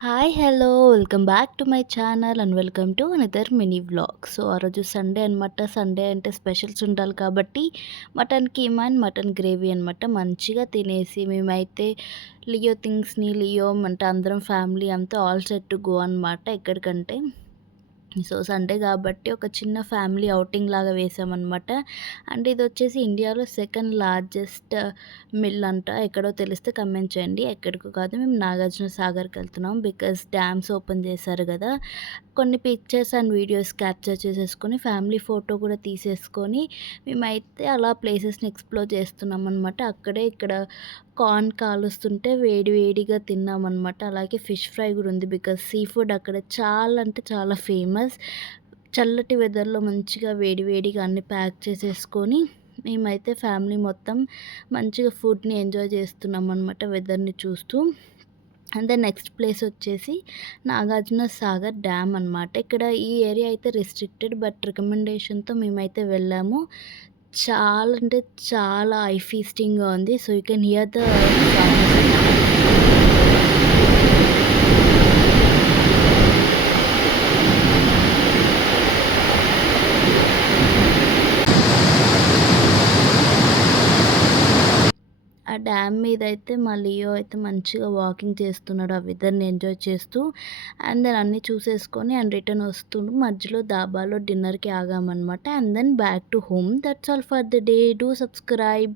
Hi! Hello! Welcome back to my channel and welcome to another mini vlog. So, ఆ రోజు Sunday అనమాట. Sunday అంటే specials ఉండాలి కాబట్టి mutton keema and mutton gravy అనమాట. మంచిగా తినేసి మేమైతే లియో అంటే అందరం ఫ్యామిలీ అంతా ఆల్ సెట్ టు గో అనమాట ఎక్కడికంటే. సో, సండే కాబట్టి ఒక చిన్న ఫ్యామిలీ ఔటింగ్ లాగా వేసామనమాట. అండ్ ఇదొచ్చేసి ఇండియాలో సెకండ్ లార్జెస్ట్ మిల్ అంట. ఎక్కడో తెలిస్తే కమెంట్ చేయండి. ఎక్కడికో కాదు, మేము నాగార్జున సాగర్‌కెళ్తున్నాం. బికాజ్ డ్యామ్స్ ఓపెన్ చేశారు గదా! కొన్ని పిక్చర్స్ అండ్ వీడియోస్ క్యాప్చర్ చేసేసుకొని, ఫ్యామిలీ ఫోటో కూడా తీసేసుకొని, మేమైతే అలా ప్లేసెస్‌ని ఎక్స్‌ప్లోర్ చేస్తున్నామనమాట. అక్కడే ఇక్కడ కార్న్ కాలుస్తుంటే వేడి వేడిగా తిన్నామనమాట. అలాగే ఫిష్ ఫ్రై గూడా ఉంది. బికాజ్ సీ ఫుడ్ అక్కడ చాలా అంటే చాలా ఫేమస్. చల్లటి వెదర్‌లో మంచిగా వేడి వేడిగా అన్నీ ప్యాక్ చేసేసుకొని, మేమైతే ఫ్యామిలీ మొత్తం మంచిగా ఫుడ్‌ని ఎంజాయ్ చేస్తున్నామనమాట వెదర్‌ని చూస్తూ. అండ్ దెన్ నెక్స్ట్ ప్లేస్ వచ్చేసి నాగార్జున సాగర్ డ్యామ్ అనమాట. ఇక్కడ ఈ ఏరియా అయితే రిస్ట్రిక్టెడ్, బట్ రికమెండేషన్‌తో మేమైతే వెళ్ళాము. చాలా అంటే చాలా ఐ ఫీస్టింగ్‌గా ఉంది. So, you can hear the sounds. ఆ డ్యామ్ మీదయితే మా లియో అయితే మంచిగా వాకింగ్ చేస్తున్నాడు. ఆ వెదర్‌ని ఎంజాయ్ చేస్తూ. అండ్ దెన్ అన్నీ చూసేసుకొని అండ్ రిటర్న్ వస్తుండు. మధ్యలో ధాబాలో డిన్నర్‌కి ఆగామనమాట. And then back to home. That's all for the day. Do subscribe.